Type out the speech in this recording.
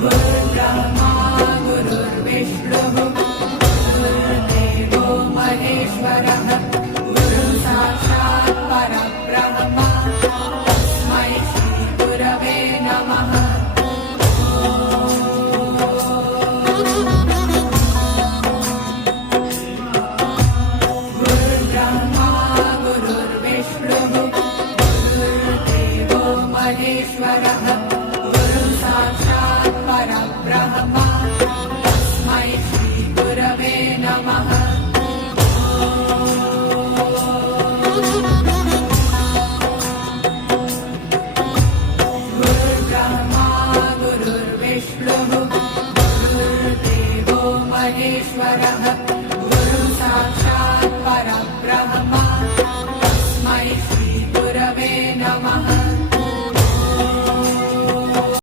गुरुर्ब्रह्मा गुरुर्विष्णुः गुरुर्देवो महेश्वरः गुरुः साक्षात् परब्रह्म तस्मै श्री गुरवे नमः। गुरुर्ब्रह्मा गुरुर्विष्णुः गुरुर्देवो महेश्वरः गुरुः साक्षात् परब्रह्म तस्मै श्री गुरवे नमः। गुरुर्ब्रह्मा गुरुर्विष्णुः गुरुर्देवो महेश्वरः